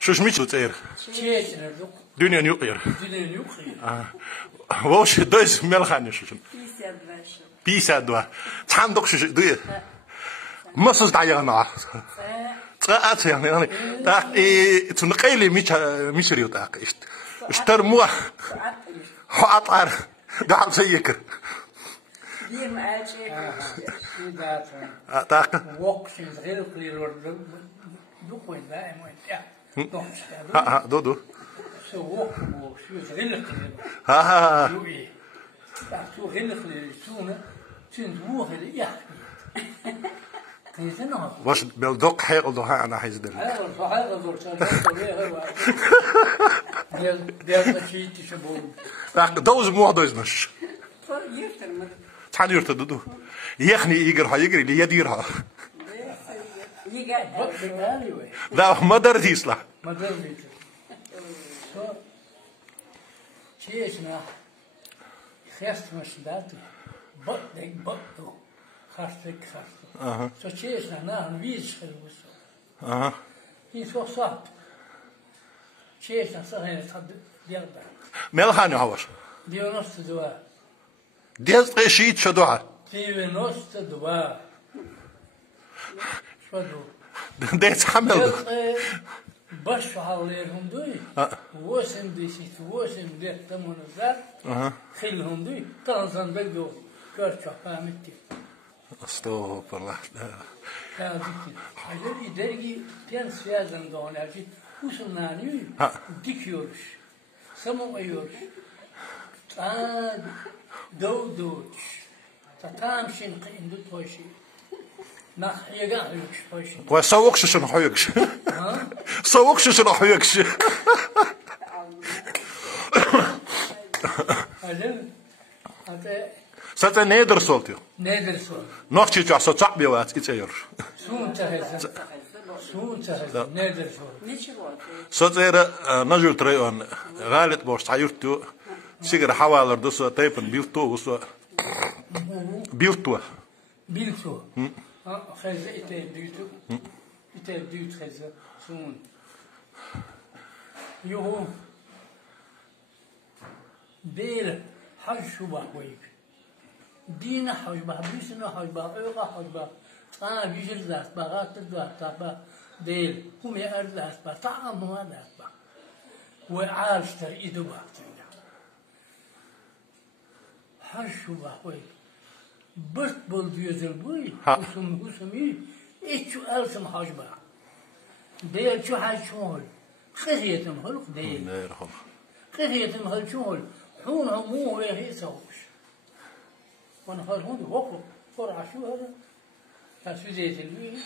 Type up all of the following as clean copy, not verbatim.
شوش ميتلو تير دنيا نيوكلير وش دوز ملخاني شوشن 52 تحام دوك شوش دوي مصص دايانا تقاط يعني تاق تنقيلي ميشريو تاق اشتر مو حاطار دعم سيكر دير ما أجيك تاق وقشن غير قليل دوكوين دائما ها دو شو وقش شو غير قليل ها يوي شو غير قليل شونا تندوه اللي يحكي واش بالدق حيقل دوها أنا حيز دل حيقل دور ديال شيء تشبون دوز مو دوز مش يفتر تحن يرتددو يخني يجرها يجري اللي يديرها لا ما درت يصلح ما درت شيشنا خيست مش داتو بطك بطو خاستك سو شيشنا نحن ويش خلوسو هي سو صعب شيشنا صحيح صد ديالنا ملخاني هواش ديونست دوا ديز قشيت شدوها ديونست دوا شدو ديت حمل باش حاليرهم دوي واسم ديسيت واسم ديت تمون الزار خلهم دوي تنظن بقدو كرشا فهمتي استغفر الله لا ديكي حاجة درجي بيان سيازن دون أجي وصلنا نيو ديكيورش سمو أيورش دودوش تتامشين قيندو توشي نخ يقع يكش توشي وسوقش شنو حيكش سوقش شنو حيكش أجل هذا سات نيدر سولتيو نيدر سول نوختي جا سو صعبي وات يتير سون تهز نيدر سول ساتير نجور تريون غالت بوش تعيرتو سيجر حوالر دوسو تايبن بيلتو وسو بيلتو خز إتى بيوت خز سون يهو بير حج شبه ويك دينا حج به بيسنا حج به أيوة حج به أنا بيجر ذات بغات ذات تبا ديل هم يأرد ذات با طعم ما ذات با وعارش تر إيدو باكتنا حج شبه ويك برت بول ديوزل بوي وسمي إيشو ألسم حج به ديل شو حج شمول خذيتم خلق ديل خذيتم خلق شمول حون عموه ويهي سوش وانا خلاص هون وقف فرع شو هذا فسوزيت الويل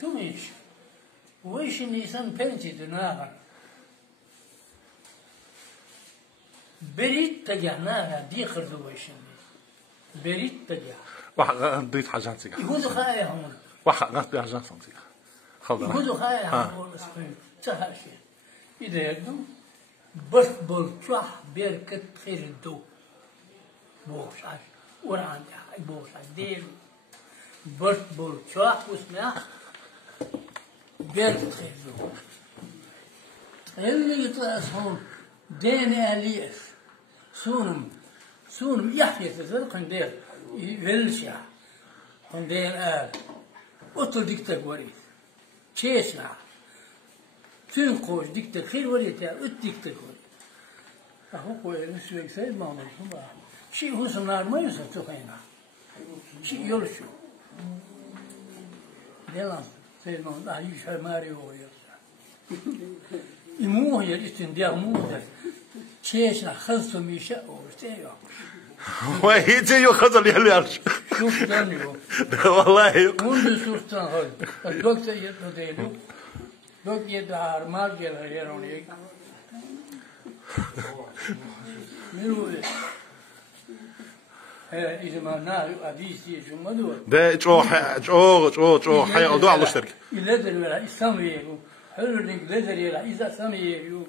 تميش ويش النيسان بنتي دناها بريد تجعناها دي خردو ويش بريد تجع واحد ديت حاجات سيكا يقولوا خايا هون واحد غاس بحاجات سيكا خلنا يقولوا خايا هون سهاشي إذا يدو بس بالشح بيركت خير الدو بوش عاش وران بوش ديل بس بالشح واسمع بيركت خير الدو اللي يطلع هون ديني أليس سونم يحيى تزرق ندير يفلشع ندير أطل ديكتر وريث تشيسنا تنقوش ديكتر خير وريث ديكتر وريث أهو قوي نسوي سيد ما نشوفه شيء هو سنار ما يوصل تخينا شيء يرشو ديلا سيد ما لا يشهر ماري هو يرشو يموه يرشتن ديا موه تشيسنا خلصوا ميشا وستيو وهيجي يخزل يليرش شوف دانيو والله منذ سوستان هاي الدكتور يتديلو دك يدار مارجل هيرونيك منو إذا ما نايو أبيسي شو مدور ده جو حي أضوع على الشركة يلدر ولا يسميه حلو إنك لدر ولا إذا سميه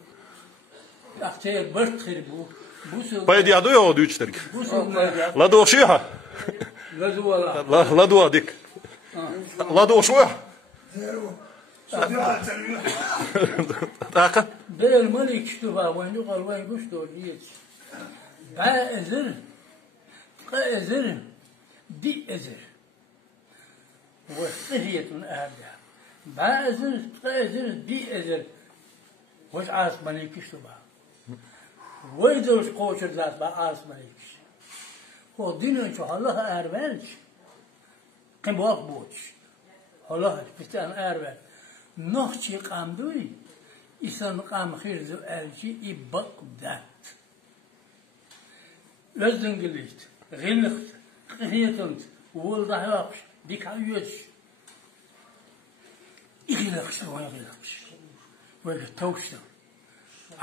أختار برت خربو بايد يعدو يا وديو الشركة لا دو شيها لا دو ديك لا دو شوية طاقة بالملك شتوها وين يقال وين قشتو جيت بأزر قأزر دي أزر وصهية من أهلها بأزر قأزر دي أزر وش عاص ملك شتوها ويدوش قوشر ذات بعاص ملك هو دينو شو الله أربانش قم بوق بوش الله بستان أربان نخشي قام دوي إنسان قام خير ذو ألشي يبق ذات لازم قلت غلقت قهيتمت وولد حواقش ديك عيوش يغلقش ويغلقش ويغلقش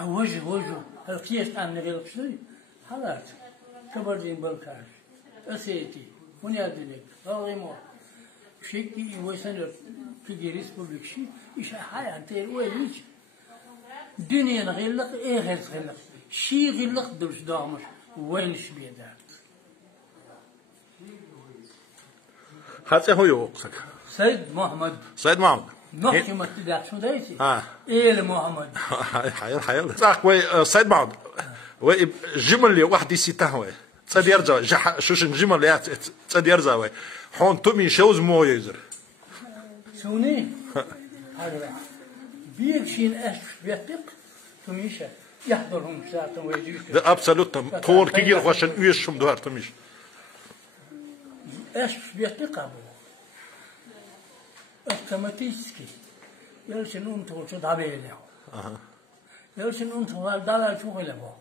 وجه الكيس أن نغلقش دوي حالات كبردين بالكاش أسيتي ونيادنك غيمور شيء ويسنر في ريسبوبليك شيء إيش حياة تير ويليش دنيا غلق إيه غلق شيء غلق درش دامش وينش بيدات هاتي هو يوقسك سيد محمد نحكي ما تدعش شو دايسي إيه محمد حيال صح وي سيد محمد وي جمل اللي واحد يسيته وي تصد يرجع شوش الجمل اللي تصد يرجع وي حون تومي شوز مو يزر سوني هذا بيجين أشف بيتق توميشة يحضرهم ساعة ويجيش ده أبسولوت طور كيجي خوشن ويشهم دوار توميش أشف بيتق أبو أستمتيسكي يلشن أنتو شو دابيله يلشن أنتو هالدالا شو غلبه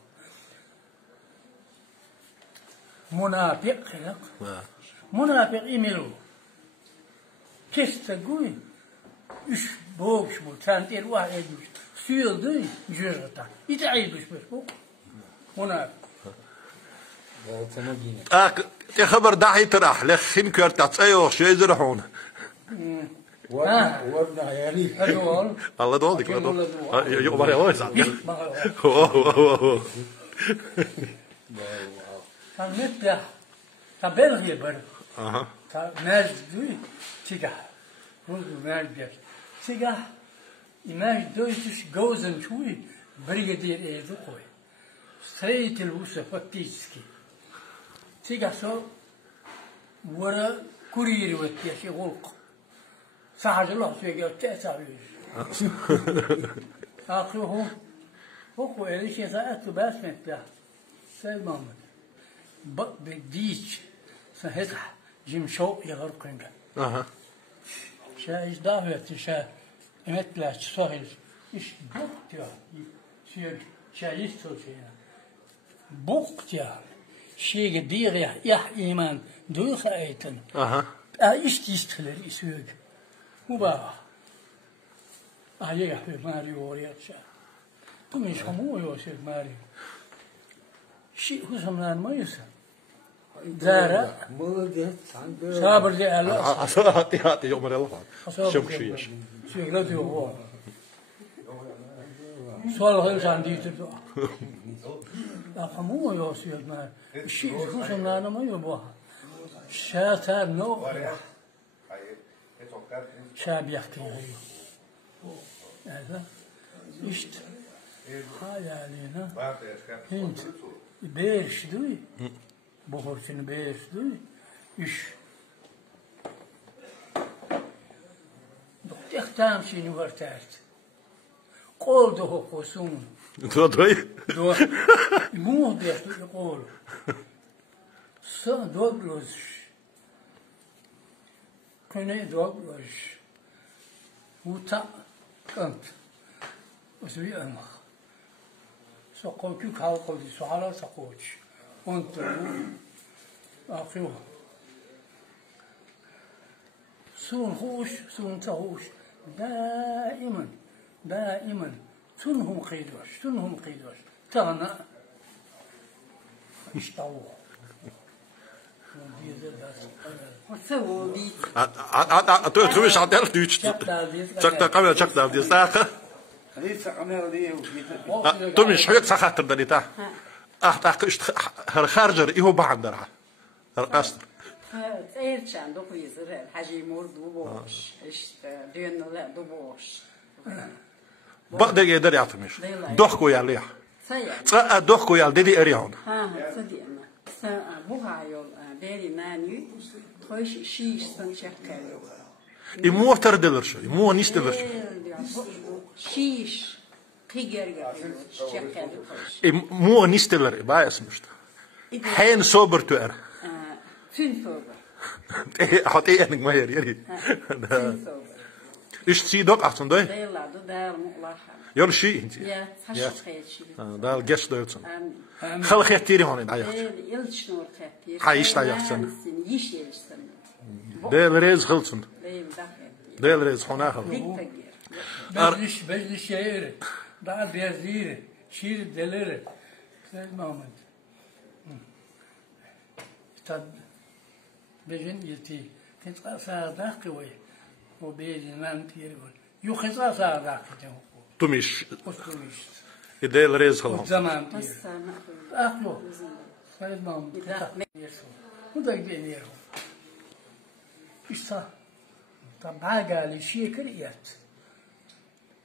منافق خلق منافق إيميلو كيف تقول إيش بوكش بو كانت الواحد يجوش سيل دي جرتا يتعيدوش بس بو منافق يا خبر داعي تراح لخين كرت تصيو شو يزرحون ورنا عيالي الله دولك يو مرة هو يسعد كان مثل تبلغي بر ناس دوي تيجا روز ناس بير تيجا إمام دوي تش جوزن شوي بريدير إيدو قوي سيد الوسط فتيسكي تيجا سو ورا كوريري وتياشي غلق ساعة الله سويجا تأسع يوش آخره هو إيش يسأل بس مثله سيد محمد بديش سهتح جيم شو يغرقنجا شا إيش دعوة شا مثل سهل إيش بوقتيا شيء شا يستو شيء بوقتيا شيء دير يح إيمان دوخ أيتن إيش تيستخلر إسوق مبارك يحفظ ماريو وريات شا تمش همو يوسف ماريو شيء هو سمنان ما يسمى زارع صابر لي الله هاتي يوم الله شوف شيء شيء لا تيوه سؤال غير عندي تبع لا مو يوسف ما شيء هو سمنان ما يبغى شاتر نو شاب يحكي هذا إشت هاي علينا هنت بيرش دوي بخورتين بيرش دوي إيش دكتور اختام شيء نورتات قول ده قوسون دوي مو ده يقول صار دوغلوش كنا دوغلوش وتا كنت وسوي أنخ سقوكي كالقولي سعلا سقوش وانت أخيوه سون خوش سون تهوش دائما سنهم قيدوش تغنى اشتوه وسووا بي توش عدل دوش شكتا قبل شكتا بدي ساقة تومش حيك سخاطر دليتا أحتاج خارجر إيه بعندرها القصر Erçen dokuyuzur hacimur duboş işte düğünler duboş. Bak da gider yatmış. Doh koyal ya. Sayı. Doh koyal dedi eriyon. Ha, sadiyana. Sa bu hayol beri nani toş şişten çekkeli. Muhtar dilir şu. Mu nis dilir şu. Şiş qigerga çekkeli. Mu nis dilir. Bayasmıştı. Hen sober tuer. Fin sober. Hat enig ma yer yeri. İşte si dok ahtın doy. Deylardı der muğlaha. Yol şi. Ya taşık geçti. Dal geç doyutsun. Xalq yetiri honin ayaq. İlç nur kapir. Hayış da ayaqsan. Yiş yersin. Del rez xılsın. Del rez hona xıl. Bezli şehir. Daha bezli. Şiir delir. Sen Mahmut. Tad bejin yeti. Kısa sağda kıvay. O bejin nan tiyeri var. Yok kısa sağda kıvay. Tumiş. Oturmuş. Del rez xıl. Zaman tiyeri. Aklo. Sen Mahmut. Bu da geliyor. İşte bagali şekeriyet.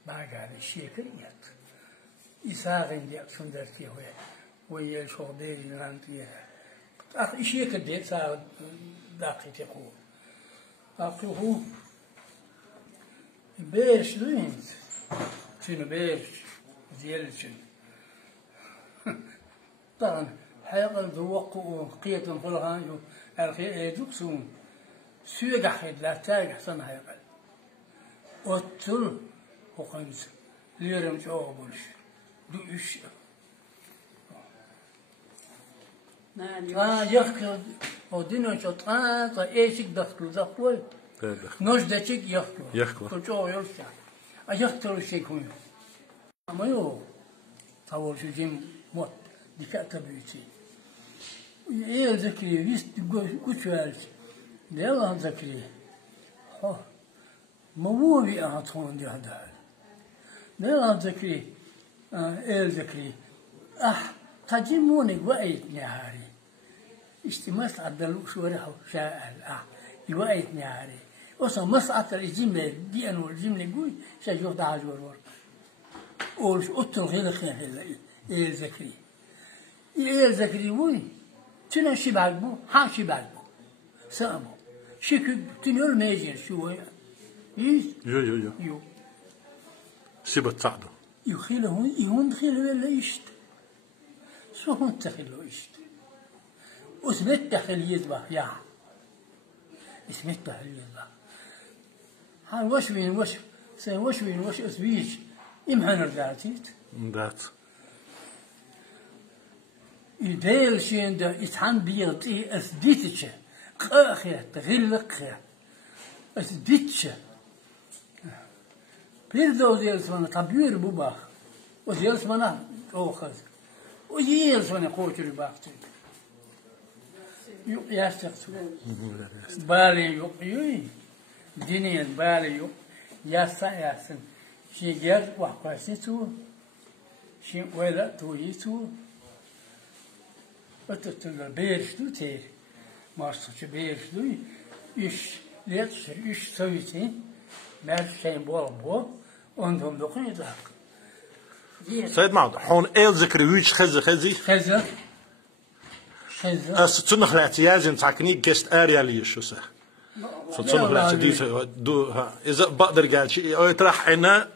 Bagali şekeriyet. İsa'nın diye sünder ki ve yer şoğderi lantiye. Ah şeker diye sağ dakite ku. Aklu beş lüns. Çünkü beş ziyelçin. طبعا حيقل ذوقوا قية فلغان الخير يدوكسون سوق حيد لا تاج حسن حيقل وتل وخمس ليرم جوابولش دو إيش يخكر ودينو شطان إيشك دخلوا نوش دشك يخكر كجو يرشع أيخكر شيء كون أما يو طول شو جيم موت dikkat büyütü. Eğer zekri vist güç verç. Devam zekri. Ha. Mavuvi ahatun diye hadar. Devam zekri. Eğer zekri. Ah. Tacimuni vayet nihari. İşte mas'adal şurahu şa'al. Ah. Vayet nihari. Osa mas'adal cümle diyen o cümle guy. Şey yok daha zor var. Ol otur hele hele. Eğer zekri. Eğer zekri bu, tüne şibal bu, ha şibal bu, sağ bu. Şükür tüne ölmeyecek şu o ya. Yok. Sibat sağdı. Yukhilahun, ihun dkhil vela işte. Sohun dkhil işte. Usmet dkhil yezbah ya. İsmet dkhil yezbah. Ha waş, sen waş asbiş. İmhan rzatit. Dat. İdeal şeyinde ithan biyatı esditçe, kâhiyat, gillakya, esditçe. Bir de o ziyelsmana tabiir bu bak. O ziyelsmana o kız. O ziyelsmana koçuru baktı. Yok yaştık. Bali yok. Dinin bali yok. Yaşsın. Şey gel vakası tu. Şey öyle tuğu tu. Ötütüler beğerişli değil. Marsıcı beğerişli. İş letçer, iş söyledi. Merkeğin bu. Ondan dokunacak. Said Mahmud, hon el zikri üç khezi. Khezi. As tsunakhlati yazin takni gest areali şusa. Tsunakhlati diyse du ha. İza baqder gelçi oyatrah ina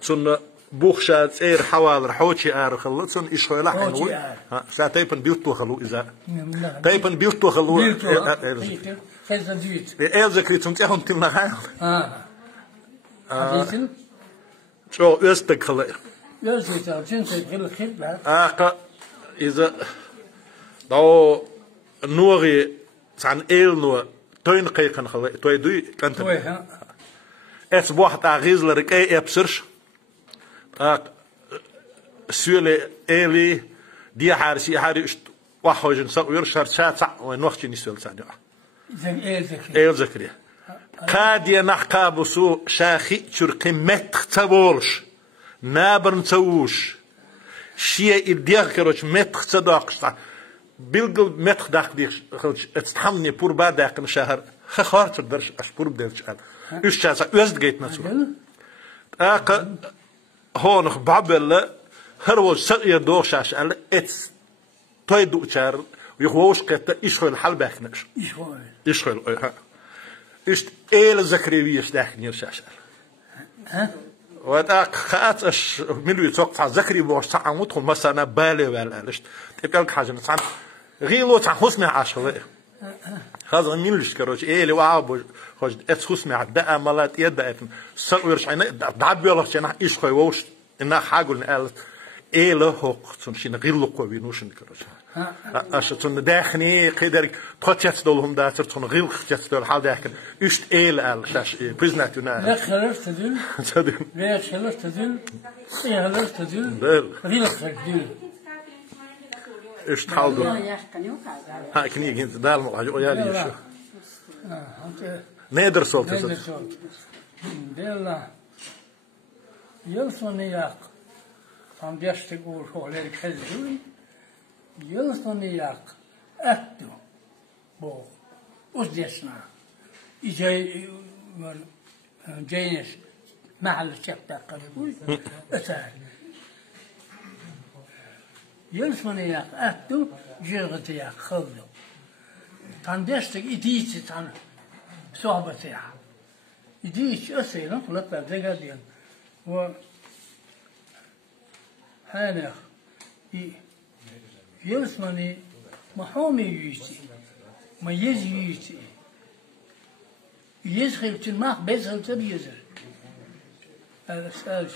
tsun بوخشات إير حوالر حوشي آر خلصن إيش خلا حنو ها ساتيبن بيوتو خلو إذا تيبن بيوتو خلو خلص ديت إيه ذكرتهم تيهم تمنا شو يستك خلا يستك جنس خل خبلا إذا داو نوري عن إيل نو توين قيقن خلا توي دوي كنت أسبوع تعغيز لركاي أبصرش سؤال إلي دي حارسي حارس واحد سوير شرشة ونوختي نسول ثانية. إيه ذكري. قاد ينحكابسو شاخي شرق مت تبولش نابرن توش شيء الديار كروش مت تداقش بيلقل متخ داخل ديش خلش استحمني بور بعد داخل شهر خارج درش أشبور بدرش قال إيش شاذ وزد جيت نسوا هون بعبل هروج سقي دوش عشان إتس تايدو شار ويخوش قت إيشخل الحل بخنش إيشخل إيش إيل زكريويش داخل يرشاش وذاك خات أش ملو يتوقع زكري بوش تعمود مثلا بالي ولا ليش تبقى حاجة مثلا غيلو تاع حسمي عشرة هذا ميلش كروش إيه اللي وعاب خش حسمي عدا مالات يدا سويرش عنا دعبي الله شنا إيش خويوش إنها حاجة قالت إيه له حق تنشين غيلو قوي نوشن كروش أش تون داخني قدر تختيت دولهم داتر تون غيل ختيت دول حال داخن إيش إيه لا شاش بريزنات ينا لا خلصت دول لا خلصت دول إيه خلصت دول غيل خلصت إيش تحاولوا؟ ها كني جنت دال مرة يالي شو؟ نادر صوت نادر صوت. دلا يلصني ياق. عم يشتغل هو ليك حزوي. يلصني ياق. أكتو. بو. وزيشنا. إجاي جينش محل الشقة قريبوي. أسال. يلفني ياق أكتو جرغت ياق خذو تندشتك إديتي تن صعبة ياق إديتي أسيلا خلطة زقادين و هانا يلفني محومي يجي ما يجي يزخل تنماخ بيزخل تبيزر هذا سالش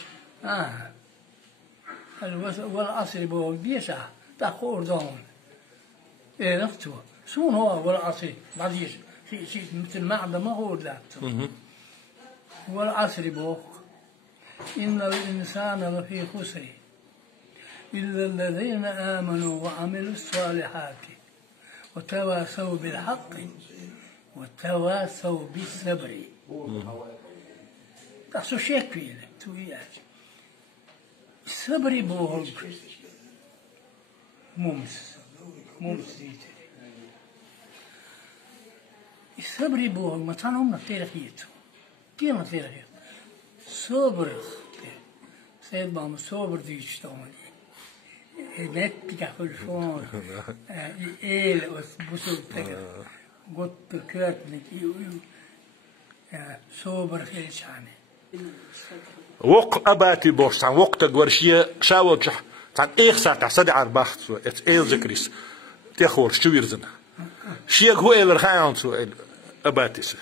والعصر بوه بيسع تأخور دون إيه نفتو شون هو والعصر بعديش شيء مثل معدة ما هو ذاته والعصر بوه إن الإنسان لفي خسر إلا الذين آمنوا وعملوا الصالحات وتواصوا بالحق وتواصوا بالصبر تحسو شيء كبير توياش صبري بوهج ممس ديتري صبري بوهج ما تانهم نتيرخيتو كي نتيرخيتو صبر سيد بام صبر ديش تامني نت بيكافل شون إيل وسبوسو تك قط كاتنك صبر خيشاني وق أباتي بوش عن وقت جورشية شاوجح عن إيه ساعة صدق عرباخت سو إت إيه ذكريس تأخور شو يرزنا شيء هو إيه الرخاء سو أباتي سو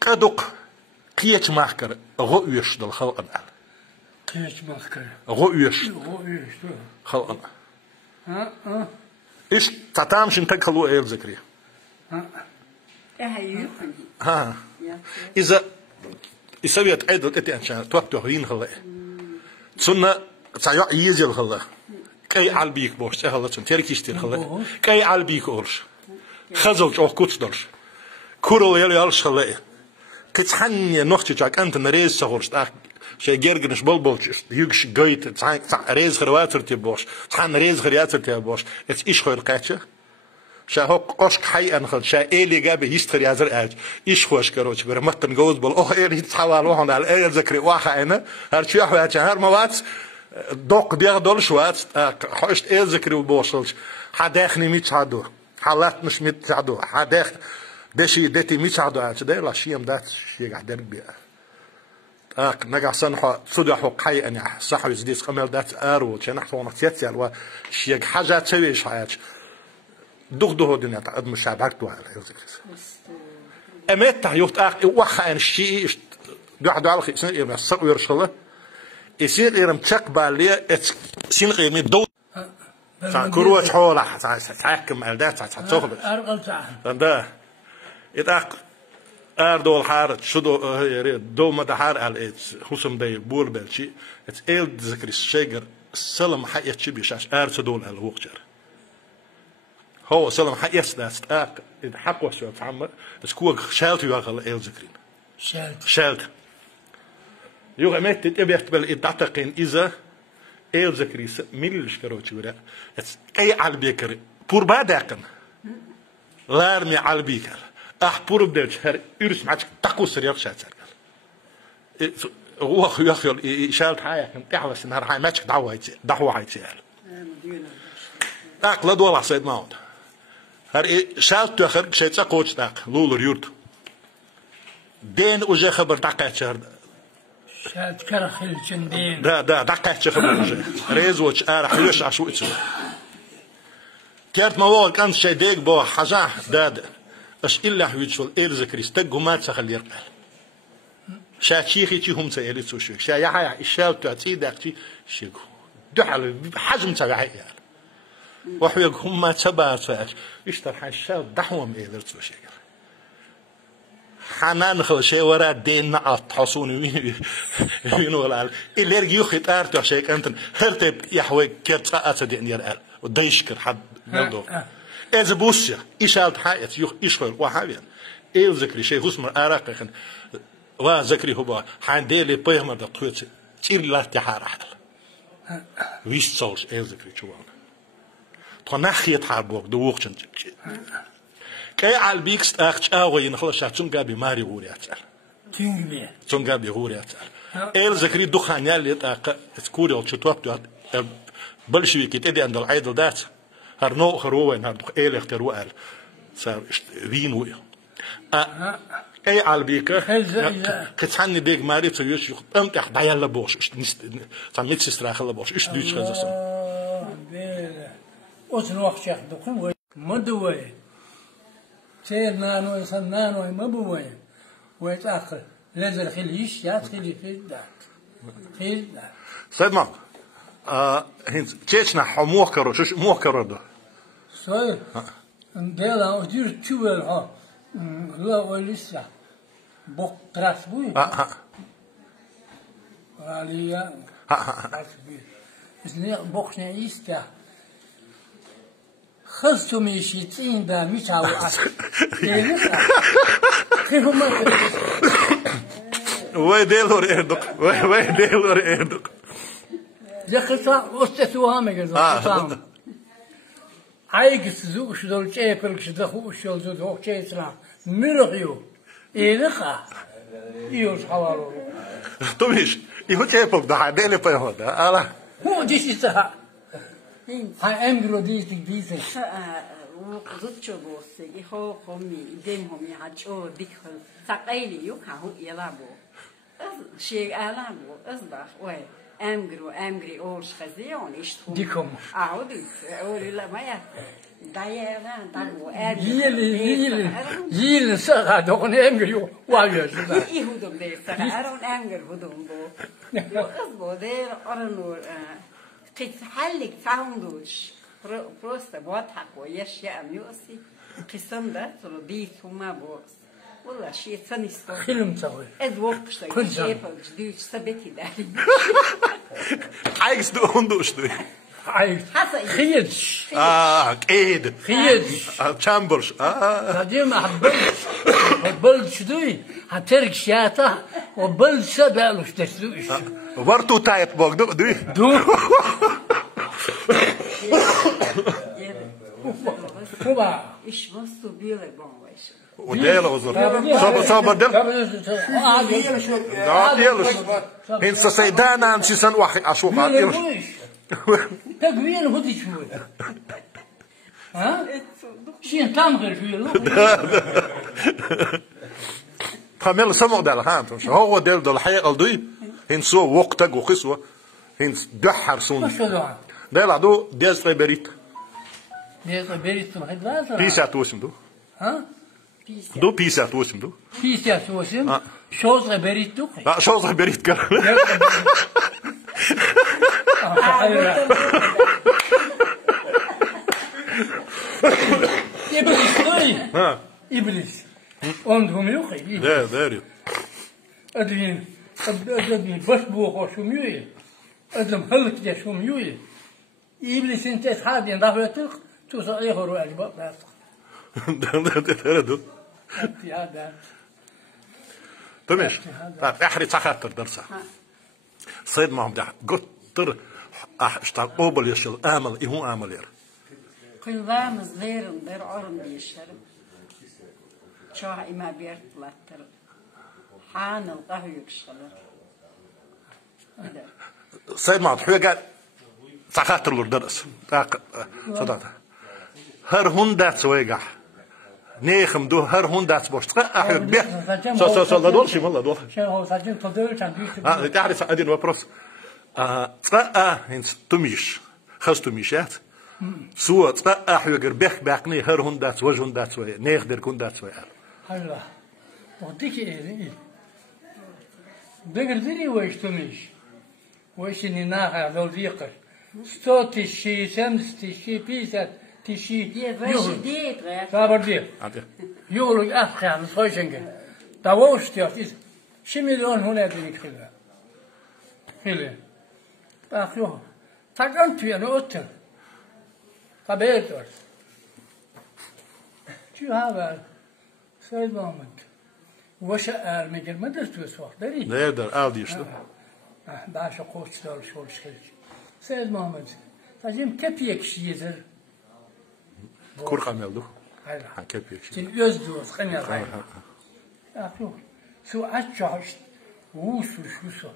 كدق كيش ماكر غويش دل خلقنا كيش ماكر غويش خلقنا إيش تعتامشين تكلو إيه ذكري ها إذا يسويت أيضا أتي أنشان توقته هين خلا سنة سايا يجيل خلا كي عالبيك بوش هلا سن تركيشتين خلا كي عالبيك أورش خزلج أو كوتش درش كورو يلي يالش خلا كتحني نوختي جاك أنت نريز سهورش شيء جرجنش بلبلش يجش جيت تحن ريز خرواتر تبوش تحن ريز خرياتر تبوش إيش خير قاتشة شاهو قشك حي أنخل شا إلي جاب يستري هذا أج إيش خوش كروش برمتن جوز بال إلي تحول وحن على إيه ذكري واحد أنا هرشي أحوال هر موات دوق بيع دول شوات حشت إيه ذكري وبوصلش حداخني ميت عدو حالات مش ميت عدو حداخ دشي دتي ميت عدو ده لا شيء مدات شيء قاعد بيع نجح صنحة صدق حي أنا صح يزديس قمل دات أرو كان حصونا تيتيال وشيء حاجة تسويش حياتش دغدو الدنيا تعد مشابهته على يوزكريس أمت يوت وخا أن الشيء قاعد على خي سنة إيرم الصق ويرشله يصير إيرم تقبل لي سين إيرم دو كروش حوله تحكم على ده تحتوخل أرقل تعال ده يتأق أردول حارة شدو دو مدحار على حسم ده بول بالشي إل ذكريس شجر السلام حياة شبي شاش أرتدول على وقجر هو سلام حياس داست إذا حق وسوا تعمر بس كوا شالت يوغل إل ذكرين شالت يوغ مت تبي يحتمل إدعتقين إذا ايو زكريس ميلش كروتش ولا اي على بيكر بور باداكن لارمي على بيكر بور بدش هر يرس معك تقو سريق شاتر هو يخيل شالت حاجه تعرف نهار حاجه ماتش دعوه عيتي تاق لا دول سيد ماود هر شالت اخر شيء تقوش تاق لولر يورد دين وجه خبر دقات شهر شالت كرخل جندين دا دقات خبر وجه ريزوش ارح يش عشو اتسو كارت موال كان شيء ديك بو حاجه داد اش الا حويتشول ايرز كريستك ومات سخل يرقل شاكيخي تي هم سيلي تسوشيك شا يحيى الشاو تعطي داكتي شيكو دحل حجم تبعي يعني وحيق هم تبع ساش يشتر الشاو دحوم ايدر تسوشيك حنان خل شيء ورا دين نعط حصوني وين ولا اللي يرجع يخيط ارتو شيك انت هرتب يحوي كرت اتدين يرقل وديشكر حد ملدو اذا بوسيا ايشالت حيات يشخل وحابيان ايو ذكري شيء هسمر اراقخن وا ذكري هو حانديلي بيهمر دا تويت تير لا تحارح ويش صوص ايو ذكري شوان تنخيت حربوك دوقشن كاي على بيكست اخ اوي نخلص شاتون غابي ماري غورياتال تينغلي تون غابي غورياتال ايو ذكري دخان يالي تاق تكوري او تشوب بلشويكي تدي عند العيدل دات هرنو هروين هر ايل اختروا ال صار وين ويا اي على بيكر كتحني ديك ماري تسويش انت دايلا بوش تعمل تستراخ لا بوش ايش ديش خزاسن اوتن وقت ياخذكم مدوي سير نانو سنانو مبوي ويتاخر لازم خليش يا خلي خيل سيد ما هنز تشنا حموكر شو موكر ده صحيح ديلا ودير تشوال ها لا ولسه بوك تراس بوي عليا اسمه بوك نيستا خلصتو ميشي تين دا ميشاو كيف ما وين ديلور اردق وين ديلور اردق زخصا وستوها مجد عايز زوج شدول شيء كل شيء خو شو زوج شيء سلام مرغيو إيرخا يوش حوارو توميش يهو شيء بق ده هذا بيهو ده ألا هو ديش تها هاي أمبرو ديش وقدتشو بوسي يهو قومي دم هم يحجو ديكل ثقيلي يوكاهو يلابو شيء ألابو أصبح وين أمغري أولش خزيون إشتهم ديكم أعود لا ما يا دايرا دابو يل سقى دون أمغري واجه يهودم ده سقى أرون أمغر هودم بو أصبو ده أرنور قيت حلك تعمدوش بروست بوضحك ويش يا أميوسي قسم ده ترديت هما بوس والله شيء ثاني صار خلهم تسوي إذ وقشة يجيبه جديد سبتي داري عايز دوندوش ده عايز خيدش كيد خيدش تشامبرش هذه حبلش دوي هترك شاتا وبلش دالوش تسويش ورتو تايب بوك دوي هو إيش مستو بيله بونويش وديلا وزر صابر دل ديلش هنسا سيدانا انسي سن واحد اشوف ديلش تقوين هدي شوي ها شين تامغر فيه خامل سمع دل هانتم شو هو دل دل حي قلدي هنسو وقتك وخسوه هنس دحر سون دل دو ديز بريت ما هاد بيسا توسم دو ها دو بيسا توسم دو بيسا توسم شوز بريت دو لا شوز بريت كر إبليس عندهم يوخي لا داري أدرين بس بوخو شو ميوي أدم هلك ده شو ميوي إبليس أنت تحادين ضافلتك توصل أيه روح الباب ده تردو تمش طيب احري تخاطر درسه صيد ما هم ده قطر اشتغل قبل يشل عمل إيه عملير قلبامز ليرن در عرم بيشرب شاه إما بيرتلاتر حان القهوة يكشغل سيد ما تحوي قال سخاطر له درس صدقت هر هندات سويقح نيخم دو هر هندات بوشت أحيك بيح سو لا دول شي والله دول شو سجل تدور كان بيش تعرف أدين وبروس هنس تميش خز تميشات سو أحيك بيح باقني هر هندات وجه هندات سوي نيخ در هندات سوي هلا وديك إيه دقر دري ويش تميش ويش إني ناقع ذو ذيقر ستو تشي سمس تشي بيسات تشي يهول صابر دير يقولوا أفخي عن صويشنك دواوش تيوش شي مليون هنا دينك خلا خلا أخيوه تاقنت يعني أوتر تبيتور شو هذا سيد محمد وش المجال ما درتوا سوق دري لا يقدر أودي شو باش قوش دار شو الشيء سيد محمد تجيم كبيك شيء كور قميل هلا كبيك شيء تين يزدوس خنيا غاي أخيوه سو أشجعش وشو شو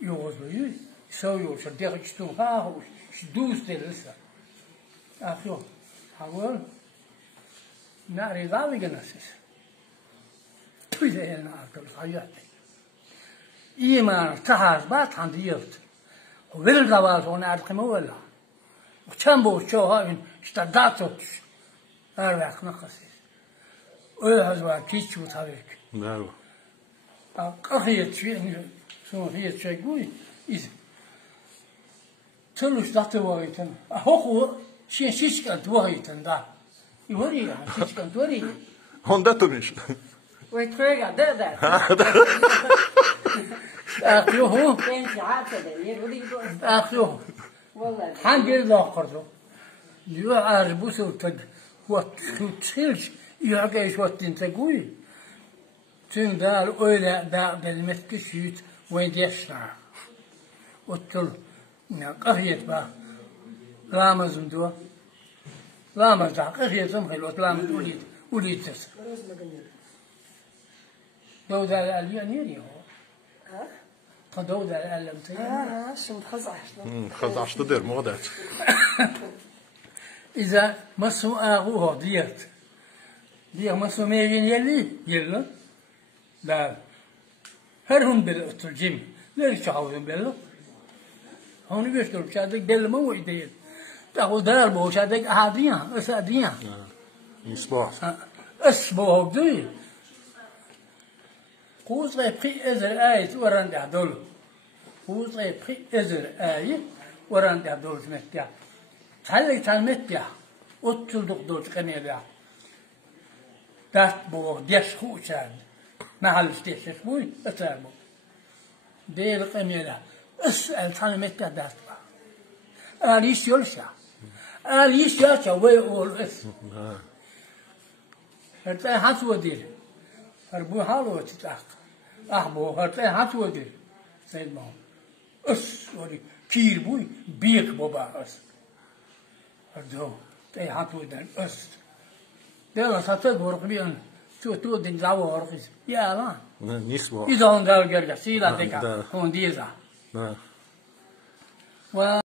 يوزلو يسوي شو ديرك شتو هاهو شدوس دلسا أخيوه حاول ناري ضاوي جناسيس تويزين أكل صياد إيمان تهاز بات عند يفت وبيل جواز هنا أرقم ولا وتشامبو شو هاين اشتداتوش أرواح نقصيس وهذا كيش وتابك نعم أخية شيء شو هي شيء قوي إذا تلوش دات وعيتن أهو شيء شيش كان وعيتن دا يوري شيش كان توري هوندا تميش ويترجع ده أخيوه كان عارفة ده يرودي أخيوه والله حنجر ذا قرضه يو عاربوس وتد وتشيلش يعجيش وقتين تقوي تين دال أولا دا بالمسك شيت وين يشنا وتل قهيت با لامز مدوا لامز دا قهيت زمخيل وتلامز وليد تس دو دا اليانيري هو قدو دا الألم تيان شو متخزعش خزعش تدير مغدات إذا مسو أغوه ديرت دير مسو ميجين يلي لا هرهم بالترجم ليش تعودون بالله هون بيشتغل شادك دل مو يدين تاخذ دار بو شادك أحديا أساديا مصباح أسبوع دي قوس غيبقي إزر آية وران دهدول قوس غيبقي إزر آية وران دهدول سمتيا تعلق تعلمتيا أتل دكتور قنيليا دات بو ديش خوشان محل ستيش بوي أسالبو دير قنيليا أسأل تعلمتيا دات با آليش يلشا آليش يلشا ويقول إس هرتاي حسو دير هربو حالو تتاق أحبو هرتاي حسو دير سيد ماهو أس وري كير بوي بيك بوبا أس هردو تاي حسو دير أس ديلا ساتك ورقبيان تو دين زاو ورقيس يا لا نسبة إذا هون دار جرجع سيلا ديكا هون ديزا